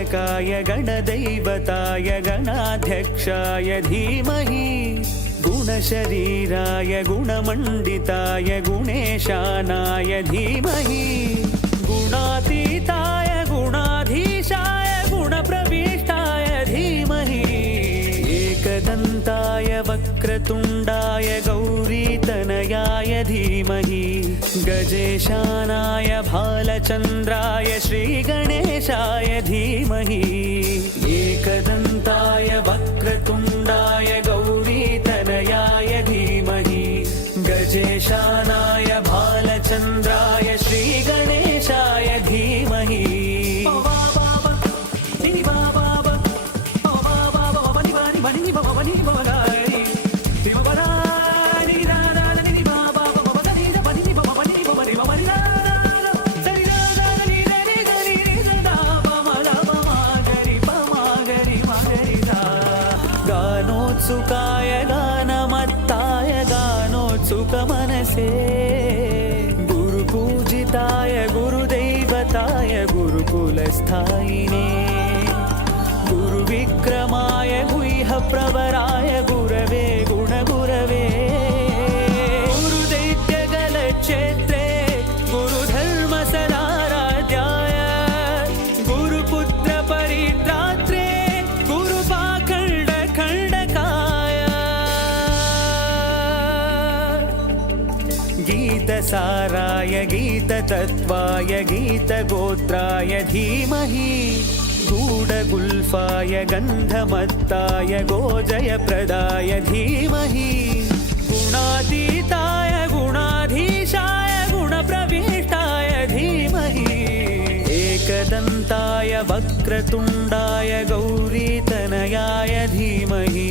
गणनायकाय गणदैवताय गणाध्यक्षाय धीमहि गुणशरीराय गुणमण्डिताय गुणेशानाय धीमहि गुणातीताय गुणाधीशाय गुणप्रविष्टाय धीमहि एकदन्ताय वक्रतुण्डाय गौरीतनयाय धीमहि गजेशानाय भालचन्द्राय श्रीगणेशाय धीमहि एकदन्ताय वक्रतुण्डाय गौरीतनयाय धीमहि गजेशानाय भालचन्द्राय श्रीगणेशाय धीमहि गानोत्सुकाय गानमत्ताय गानोत्सुकमनसे गुरुपूजिताय गुरुदैवताय गुरुकुलस्थायिने गुरुविक्रमाय गुह्यप्रवराय गुरवे गुणगुरवे गुरुदैत्यगलक्षेत्रे गुरुधर्मसदाराध्याय गुरुपुत्रपरित्रात्रे गुरुपाखण्डखण्डकाय गीतसाराय गीततत्त्वाय गीतगोत्राय धीमहि गूढगुल्फाय गन्धमत्ताय गोजयप्रदाय धीमहि गुणातीताय गुणाधीशाय गुणप्रविष्टाय धीमहि एकदन्ताय वक्रतुण्डाय गौरीतनयाय धीमहि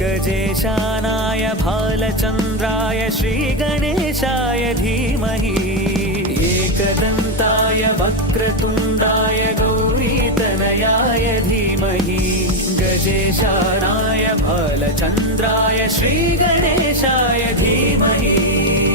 गजेशानाय भालचन्द्राय श्रीगणेशाय धीमहि एकदन्ताय वक्रतुण्डाय गौरीतनयाय धीमहि गजेशानाय भालचन्द्राय श्रीगणेशाय धीमहि